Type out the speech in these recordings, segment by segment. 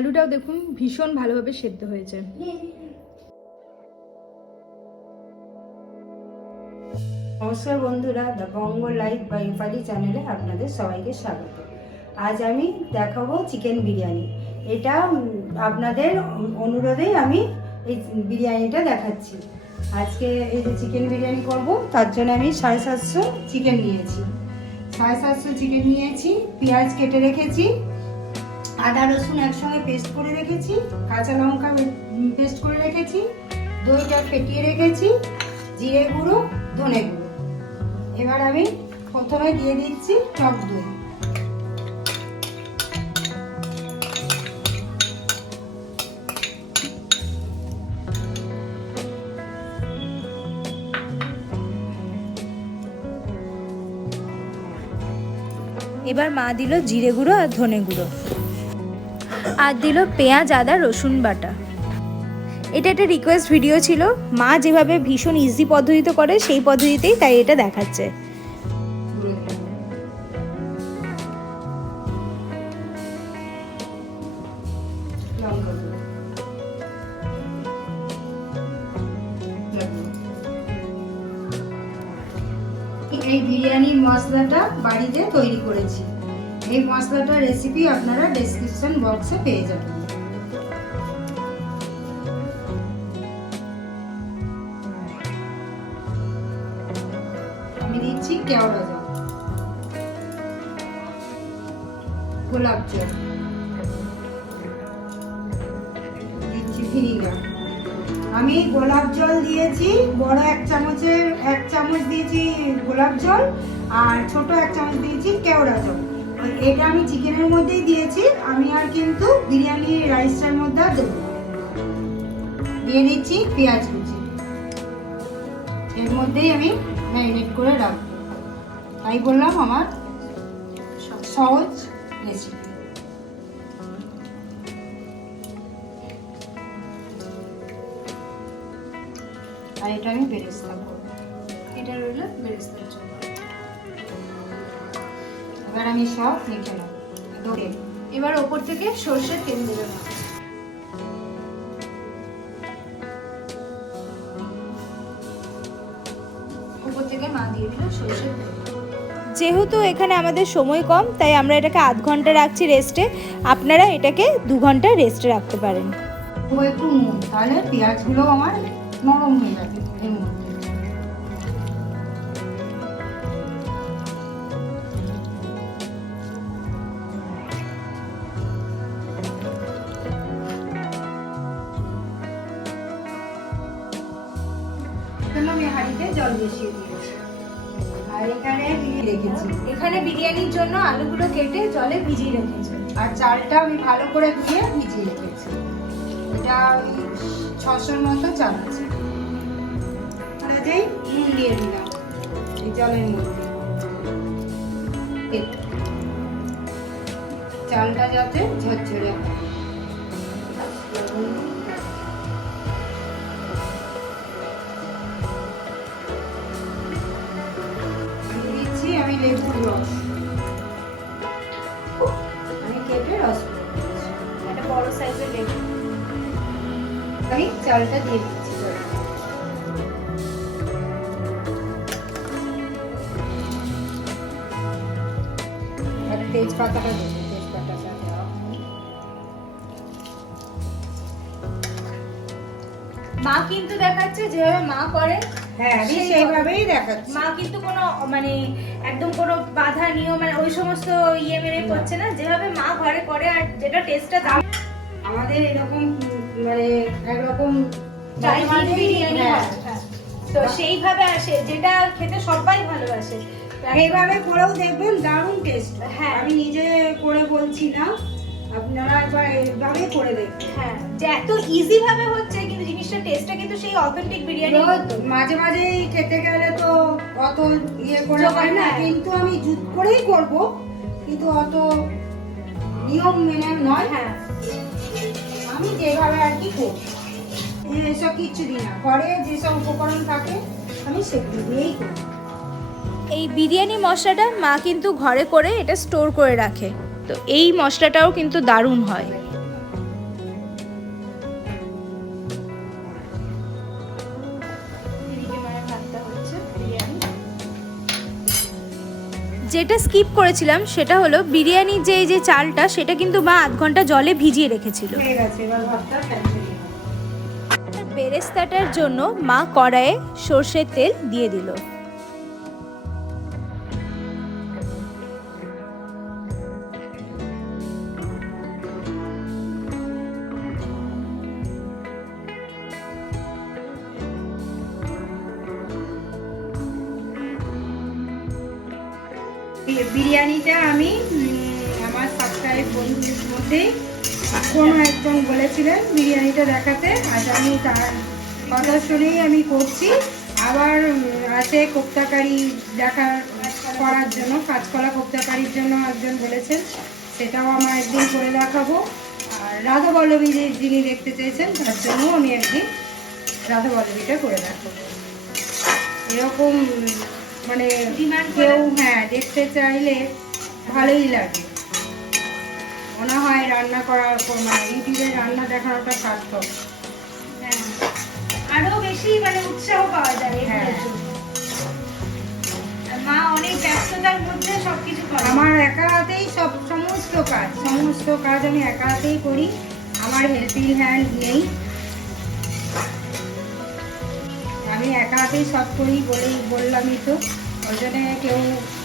আলুটাও দেখুন ভীষণ ভালোভাবে সেদ্ধ হয়েছে। নমস্কার বন্ধুরা, দ্য বঙ্গ লাইফ বা ইম্পালি চ্যানেলে আপনাদের সবাইকে স্বাগত। আজ আমি দেখাবো চিকেন বিরিয়ানি। এটা আপনাদের অনুরোধেই আমি এই বিরিয়ানিটা দেখাচ্ছি। আজকে এই যে চিকেন বিরিয়ানি করব, তার জন্য আমি 750 চিকেন নিয়েছি। 750 চিকেন নিয়েছি, পেঁয়াজ কেটে রেখেছি, আদা রসুন একসঙ্গে পেস্ট করে রেখেছি, কাঁচা লঙ্কা পেস্ট করে রেখেছি, দইটা ফেটিয়ে রেখেছি, জিরে গুঁড়ো, ধনে গুঁড়ো। এবার আমি প্রথমে দিয়ে দিচ্ছি টক দই। এবার মা দিল জিরে গুঁড়ো আর ধনে গুঁড়ো, আর দিল পেঁয়াজ আদা রসুন বাটা। এটা একটা রিকোয়েস্ট ভিডিও ছিল, মা যেভাবে ভীষণ ইজি পদ্ধতিতে করে সেই পদ্ধতিতেই তাই এটা দেখাচ্ছে। এই বিরিয়ানির মশলাটা বাড়িতে তৈরি করেছি। এই মশলাটার রেসিপি আপনারা ডেসক্রিপশন বক্সে পেয়ে যাবেন। আমি দিচ্ছি কেওড়া জল, গোলাপ জল, দিচ্ছি ভিনিগার। আমি গোলাপ জল দিয়েছি বড় 1 চামচের 1 চামচ দিয়েছি গোলাপ জল, আর ছোট 1 চামচ দিয়েছি কেওড়া জল। এটা আমি চিকেনের মধ্যেই দিয়েছি, আমি আর কিন্তু বিরিয়ানি রাইসটার মধ্যে দেবো। দিয়ে দিচ্ছি পেঁয়াজ কুচি, এর মধ্যেই আমি ম্যারিনেট করে রাখবো। তাই বললাম আমার সহজ রেসিপি। আর এটা আমি বেরেস্তা করবো, এটা রইল বেরেস্তার জন্য। এবার আমি সব মেখে নেবো। এবার ওপর থেকে সর্ষের তেল দেবে মা। ওপর থেকে মা দিয়ে দিল সর্ষের তেল। যেহেতু এখানে আমাদের সময় কম, তাই আমরা এটাকে আধ ঘন্টা রাখছি রেস্টে। আপনারা এটাকে 2 ঘন্টা রেস্টে রাখতে পারেন। একটু নুন, তাহলে পেঁয়াজগুলো আমার নরম হয়ে যাবে এর মধ্যে। আমি হাঁড়িতে জল বসিয়ে দিয়েছি, আর এখানে রেখেছি। এখানে বিরিয়ানির জন্য আলুগুলো কেটে জলে ভিজিয়ে রেখেছে, আর চালটা আমি ভালো করে ধুয়ে ভিজিয়ে রেখেছি। এটা 600 মতো চাল আছে। নুন দিয়ে দিলাম এই জলের মধ্যে, চালটা যাতে ঝরঝরে হয়। দিচ্ছি আমি লেবুর রস, আমি কেটে রস একটা বড় সাইজের লেবু। আমি চালটা দিয়ে দিচ্ছি। তেজপাতাটা দেবো, তেজপাতাটা দেওয়া। মা কিন্তু দেখাচ্ছে যেভাবে মা করে, হ্যাঁ আমি সেইভাবেই দেখাচ্ছি। মা কিন্তু কোনো মানে একদম কোনো বাধা নিয়ম মানে ওই সমস্ত ইয়ে মেরে করছে না, যেভাবে মা ঘরে করে আর যেটা টেস্টটা দাম। আমাদের এরকম মানে একরকম চাইনিজ বিরিয়ানি হয়, তো সেইভাবে আসে যেটা খেতে সবাই ভালোবাসে। এইভাবে করেও দেখবেন দারুণ টেস্ট। হ্যাঁ, আমি নিজে করে বলছি না, আপনারা একবার এইভাবে করে দেখবেন। হ্যাঁ, যে এত ইজি ভাবে হচ্ছে কিন্তু জিনিসটা টেস্টটা কিন্তু সেই অথেন্টিক বিরিয়ানি মতো। মাঝে মাঝে খেতে গেলে তো অত ইয়ে করে হয় না, কিন্তু আমি জুত করেই করব, কিন্তু অত নিয়ম মেনে নয়। হ্যাঁ, আমি যেভাবে আর কি করি, এসব কিচ্ছু দিই না, ঘরে যেসব উপকরণ থাকে আমি সেগুলো দিয়েই করি। এই বিরিয়ানি মশলাটা মা কিন্তু ঘরে করে এটা স্টোর করে রাখে, তো এই মশলাটাও কিন্তু দারুণ হয়। যেটা স্কিপ করেছিলাম সেটা হলো বিরিয়ানির যে এই যে চালটা, সেটা কিন্তু মা আধ ঘন্টা জলে ভিজিয়ে রেখেছিল। হয়ে গেছে, এবার ভাতটা ফেলে দিই। বেরেস্তাটার জন্য মা কড়াইয়ে সর্ষের তেল দিয়ে দিল। বিরিয়ানিটা আমি আমার সাবস্ক্রাইব বন্ধুদের মধ্যে কোনো একজন বলেছিলেন বিরিয়ানিটা দেখাতে, আজ আমি তার কথা শুনেই আমি করছি। আবার আছে কোপ্তাকারি করার জন্য, কাঁচকলা কোপ্তাকারির জন্য একজন বলেছেন, সেটাও আমার একদিন করে দেখাবো। আর রাধা বল্লভী যিনি দেখতে চেয়েছেন তার জন্য আমি একদিন রাধা বল্লভীটা করে দেখাবো। এরকম মানে কেউ দেখতে চাইলে ভালোই লাগে মনে হয়। রান্না করার মানে ইউটিউবে রান্না দেখানোটা সার্থক। হ্যাঁ, আরো বেশি মানে উৎসাহ পাওয়া যায়। মা অনেক ব্যস্ততার মধ্যে সবকিছু করে। আমার একা হাতেই সমস্ত কাজ আমি একা হাতেই করি, আমার হেল্পিং হ্যান্ড নেই। আমি একা হাতেই সব করি বলেই বললামই তো। ওই জন্য কেউ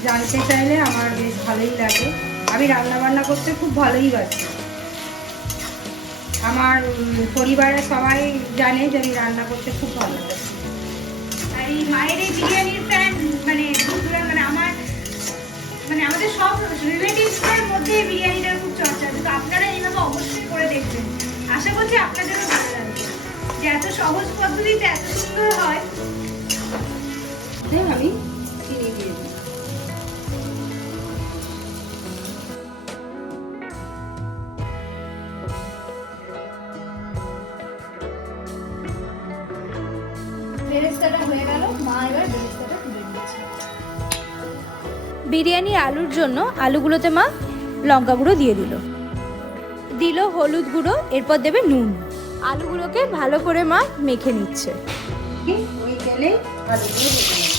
জানতে চাইলে আমার বেশ ভালোই লাগে। আমি রান্না বান্না করতে খুব ভালোই বাসি। আমার পরিবারের সবাই জানে যে আমি রান্না করতে খুব ভালোবাসি। আর এই মায়ের এই বিরিয়ানির ফ্যান মানে আমার মানে আমাদের সব রিলেটিভসদের মধ্যে বিরিয়ানিটার খুব চর্চা। তো আপনারা এইভাবে অবশ্যই করে দেখবেন, আশা করছি আপনাদেরও ভালো লাগবে যে এত সহজ পদ্ধতিতে এত সুন্দর হয়। আমি চিনি দিয়ে দিই। বেরেস্তাটা হয়ে গেল, মা এবার বেরেস্তাটা তুলে দিয়েছে। বিরিয়ানি আলুর জন্য আলুগুলোতে মা লঙ্কা গুঁড়ো দিয়ে দিল হলুদ গুঁড়ো, এরপর দেবে নুন। আলুগুলোকে ভালো করে মা মেখে নিচ্ছে। ওই তেলে আলুগুলো ভেজে নেব।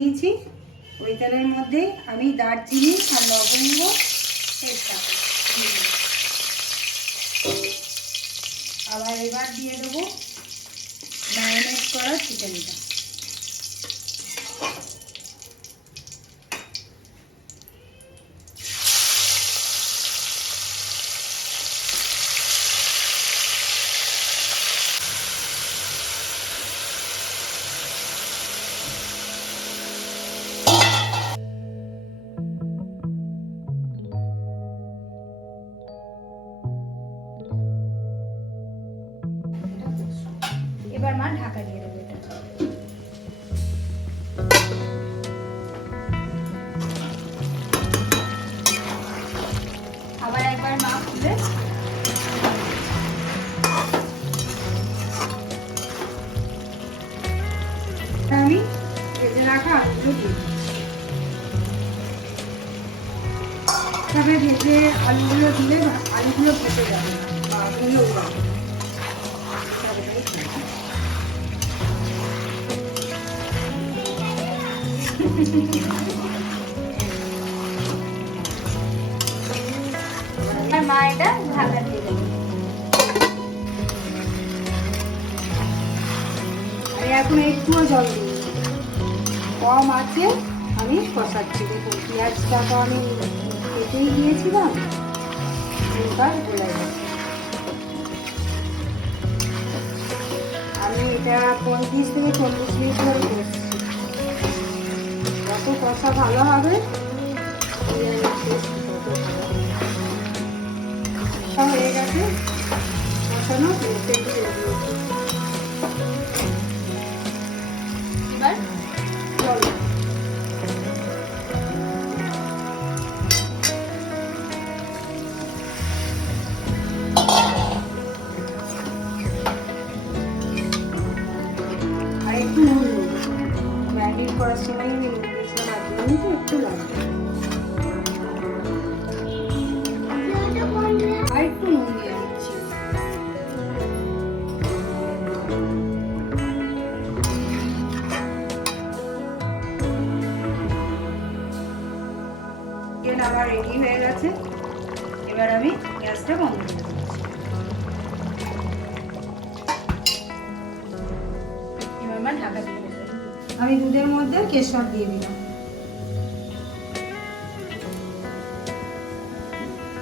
দিয়েছি ওই তেলের মধ্যে আমি দারচিনি আর লবঙ্গ তেজপাতা দিয়ে দেবো। আবার এবার দিয়ে দেবো ম্যারিনেট করা চিকেনটা। এবার মা ঢাকা দিয়ে দেবে এটা। আবার একবার মা খুলে আমি ভেজে রাখা আলুগুলো দিয়ে দিচ্ছি। তবে ভেজে আলুগুলো দিলে আলুগুলো ভেজে যাবে বা গলেও যাবে। আর মা এটা ঢাকা দিয়ে দেবে। আমি এখন একটুও জল দিই, কম আছে আমি কষাচ্ছি। দেখুন পেঁয়াজটা তো আমি কেটেই দিয়েছিলাম, এবার গলে গেছে। আমি এটা 35 থেকে 40 মিনিট ধরে কষছি। যত কষা ভালো হবে বিরিয়ানির টেস্ট তত ভালো হবে। হয়ে গেছে কষানো, তেল দিয়ে দিয়েছি। এবার জল আর একটু নুন দেবো। ম্যারিনেট করার সময় আমি নুন দিয়েছিলাম, আর জন্য একটু লাগবে। রেডি হয়ে গেছে। এবার আমি গ্যাসটা বন্ধ করে দিচ্ছি। এবার মা ঢাকা দিয়ে দেবে। আমি দুধের মধ্যে কেশর দিয়ে দিলাম।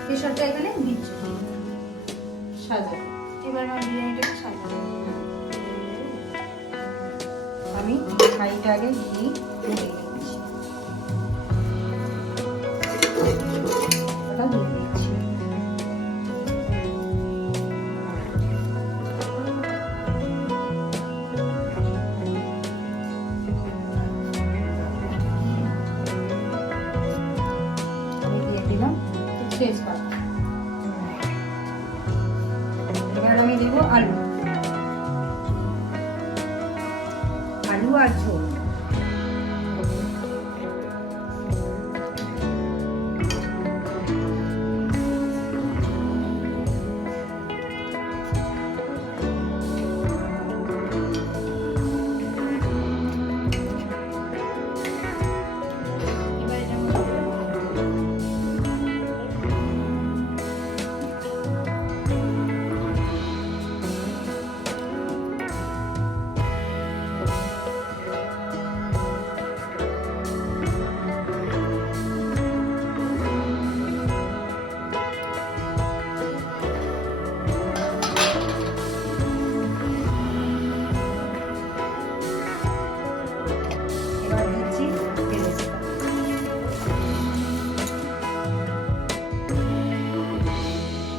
কেশরটা এখানে দিচ্ছি। সাজা। এবার মা বিরিয়ানিটাকে সাজাবো। আমি হাইটা আগে ঘি দিয়ে দিচ্ছি। ওটা দিয়ে দিচ্ছি। আমি দিয়ে দিলাম তেজপাতা। এবার আমি দেব আলু আর ঝোল।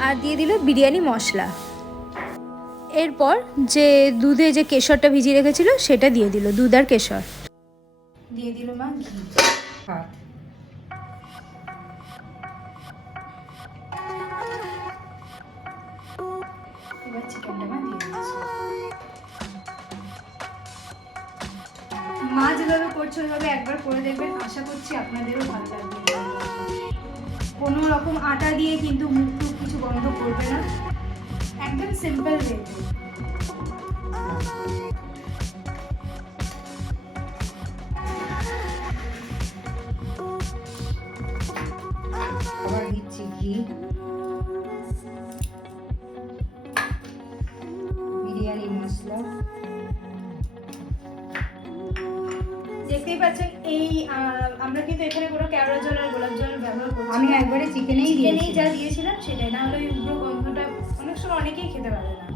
আর দিয়ে দিল বিরিয়ানি মশলা। এরপর যে দুধে যে কেশরটা ভিজিয়ে রেখেছিল সেটা দিয়ে দিল, দুধ আর কেশর দিয়ে দিল মা ঘি। হাত এবার চিকেনটা মা দিয়ে দিচ্ছি। মা যেভাবে করছে ওইভাবে একবার করে দেখবেন, আশা করছি আপনাদেরও ভালো লাগবে। কোনো রকম আটা দিয়ে কিন্তু মুখ টুক কিছু বন্ধ করবে না, একদম সিম্পল ওয়েতে। আবার দিচ্ছি ঘি। বিরিয়ানি মশলা। দেখতেই পাচ্ছেন এই আমরা কিন্তু এখানে কোনো কেওড়া জল আর গোলাপ জল ব্যবহার করছি। আমি একবারে চিকেনেই যা দিয়েছিলাম সেটাই, না হলে উগ্র গন্ধটা অনেক সময় অনেকেই খেতে পারে না।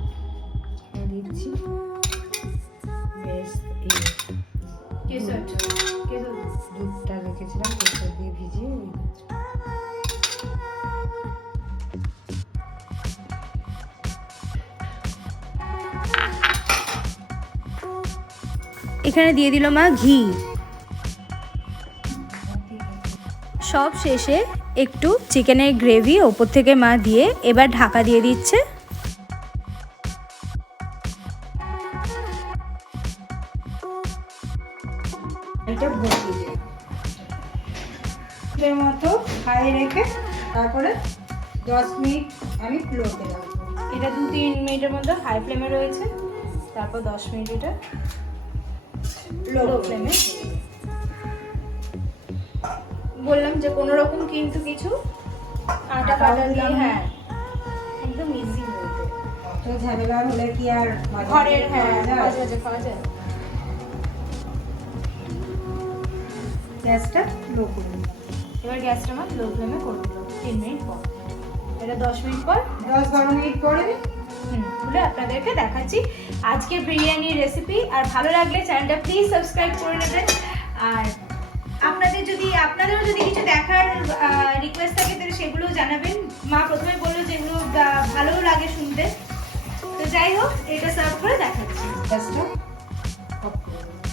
দিচ্ছি বেশ কেশর দুধটা রেখেছিলাম কেশর দিয়ে ভিজিয়ে। এখানে দিয়ে দিল মা ঘি। সব শেষে একটু চিকেনের গ্রেভি ওপর থেকে মা দিয়ে এবার ঢাকা দিয়ে দিচ্ছে। এটা বসিয়ে দিই এর মতো হাই রেখে, তারপরে 10 মিনিট আমি লোতে রাখবো। এটা 2-3 মিনিটের মধ্যে হাই ফ্লেমে রয়েছে, তারপর 10 মিনিট এটা লো ফ্লেমে। বললাম যে কোনো রকম কিন্তু কিছু আটা পাটা দিয়ে, হ্যাঁ একদম ইজি বলতে। তো ঝামেলা হলে কি আর ঘরের, হ্যাঁ খাওয়া যায়। গ্যাসটা লো করে দিলাম। এবার গ্যাসটা আমার লো ফ্লেমে করে দিলাম 3 মিনিট পর। এটা 10 মিনিট পর, 10-12 মিনিট পরে খুলে আপনাদেরকে দেখাচ্ছি আজকের বিরিয়ানির রেসিপি। আর ভালো লাগলে চ্যানেলটা প্লিজ সাবস্ক্রাইব করে নেবেন। আর আপনাদেরও যদি কিছু দেখার রিকোয়েস্ট থাকে তাহলে সেগুলোও জানাবেন। মা প্রথমে বললো যেগুলো ভালোও লাগে শুনতে। তো যাই হোক, এটা সার্ভ করে দেখাচ্ছি। গ্যাসটা অফ করে দিলাম।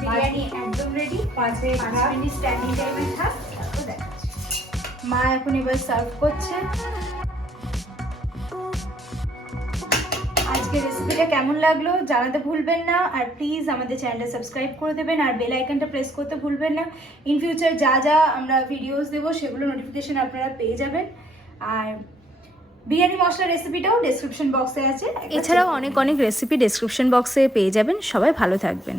বিরিয়ানি একদম রেডি। 5 মিনিট স্ট্যান্ডিং টাইমে থাক, তারপর দেখাচ্ছি। মা এখন এবার সার্ভ করছে। আজকের রেসিপিটা কেমন লাগলো জানাতে ভুলবেন না। আর প্লিজ আমাদের চ্যানেলটা সাবস্ক্রাইব করে দেবেন আর বেল আইকনটা প্রেস করতে ভুলবেন না। ইন ফিউচার যা আমরা ভিডিওস দেবো সেগুলো নোটিফিকেশন আপনারা পেয়ে যাবেন। আর বিরিয়ানি মশলা রেসিপিটাও ডেসক্রিপশন বক্সে আছে। এছাড়াও অনেক রেসিপি ডেসক্রিপশন বক্সে পেয়ে যাবেন। সবাই ভালো থাকবেন।